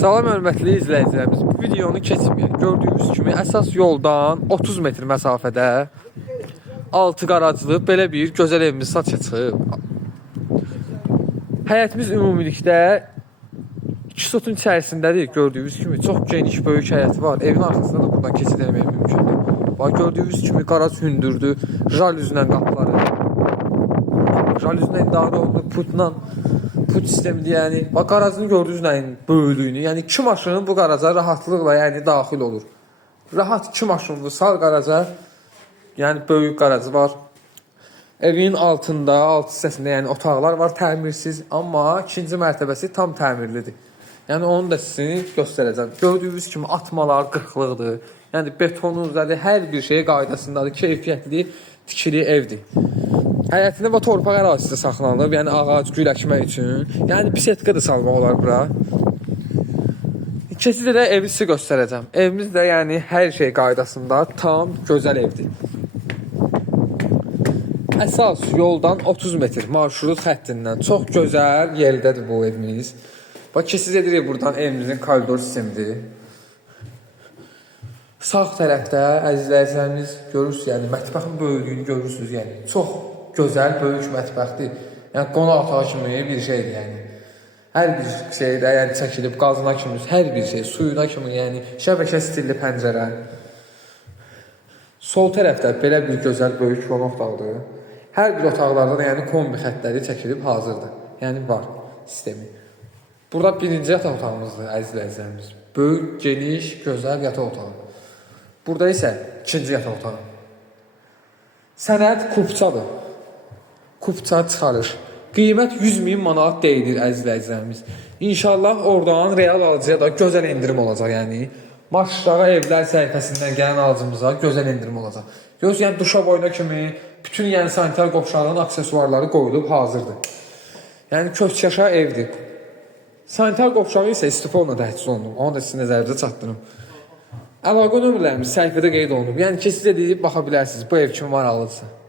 Salam hörmətli izləyicilərimiz. Bu videonu keçməyək. Gördüyünüz kimi əsas yoldan 30 metr məsafədə 6 qaraclı belə bir gözəl evimiz satışa çıxıb. Həyətimiz ümumilikdə 2 sotun içərisindədir. Gördüyünüz kimi çox geniş, böyük həyəti var. Evin arxasında da buradan keçid etmək mümkündür. Bax, gördüyünüz kimi qarac hündürdür. Jalüzlə qapıları. Jalüzlə idarə olunur, put sistemidir, yəni. Bax, qaracını gördüyünüz nəyin böyüklüyünü. Yəni 2 maşının bu qaraca rahatlıqla daxil olur. Rahat 2 maşınlı sağ qaraca, yəni böyük qaracı var. Evin altında, alt hissəsində yəni otaqlar var, təmirsiz, amma ikinci mərtəbəsi tam təmirlidir. Yəni onu da sizin göstərəcəm. Gördüyünüz kimi atmalar qırıqlıqdır. Yəni betonu, hər bir şey qaydasındadır, keyfiyyətli, tikili evdir. Həyətində və torpaq ərazisi saxlanılıb, yəni ağac, gül əkmək üçün. Yəni bisetka da salmaq olar bura. İkincisi də evi sizə göstərəcəm. Evimiz də yəni hər şey qaydasında tam gözəl evdir. Əsas yoldan 30 metr marşrut xəttindən çox gözəl yerdədir bu evimiz. Bax, keçid edirik buradan evimizin koridor sistemidir. Sağ tərəfdə əzizləyicilərimiz görürsünüz, yəni mətbəxin böyüklüyünü görürsünüz, yəni çox gözəl, böyük mətbəxdir. Yəni qonaq otağı kimi bir şeydir, yəni. Hər bir şeydə yəni çəkilib, qazına kimi, hər bir şey, suyuna kimi, yəni şəbəkə stilli pəncərə. Sol tərəfdə belə bir gözəl, böyük qonaq otağıdır. Hər bir otaqlarda da yəni kombi xətləri çəkilib hazırdır. Yəni var sistemi. Burada birinci yataq otağımızdır, əzizləyicilərimiz. Böyük, geniş, gözəl yataq otağı. Burada isə ikinci yataq otağı. Sənəd kupçadır. Kupça çıxarır. Qiymət 100.000 manat deyilir, əzizləyicilərimiz. İnşallah oradan real alıcıya da gözəl endirim olacaq, yəni. Maçdağa evlər səhifəsindən gələn alıcımıza gözəl endirim olacaq. Görürsünüz, yəni duşa boyuna kimi bütün yəni sanitar qovşağının aksesuarları qoyulub hazırdır. Yəni köçyaşa evdir. Sanitar qovşağı isə istifolla təchiz olunub. Onu da sizin nəzərinizə çatdırım. Əlaqə nömrələrimiz səhifədə qeyd olunub. Yəni keçid edib baxa bilərsiniz bu ev kimi var alıcısı.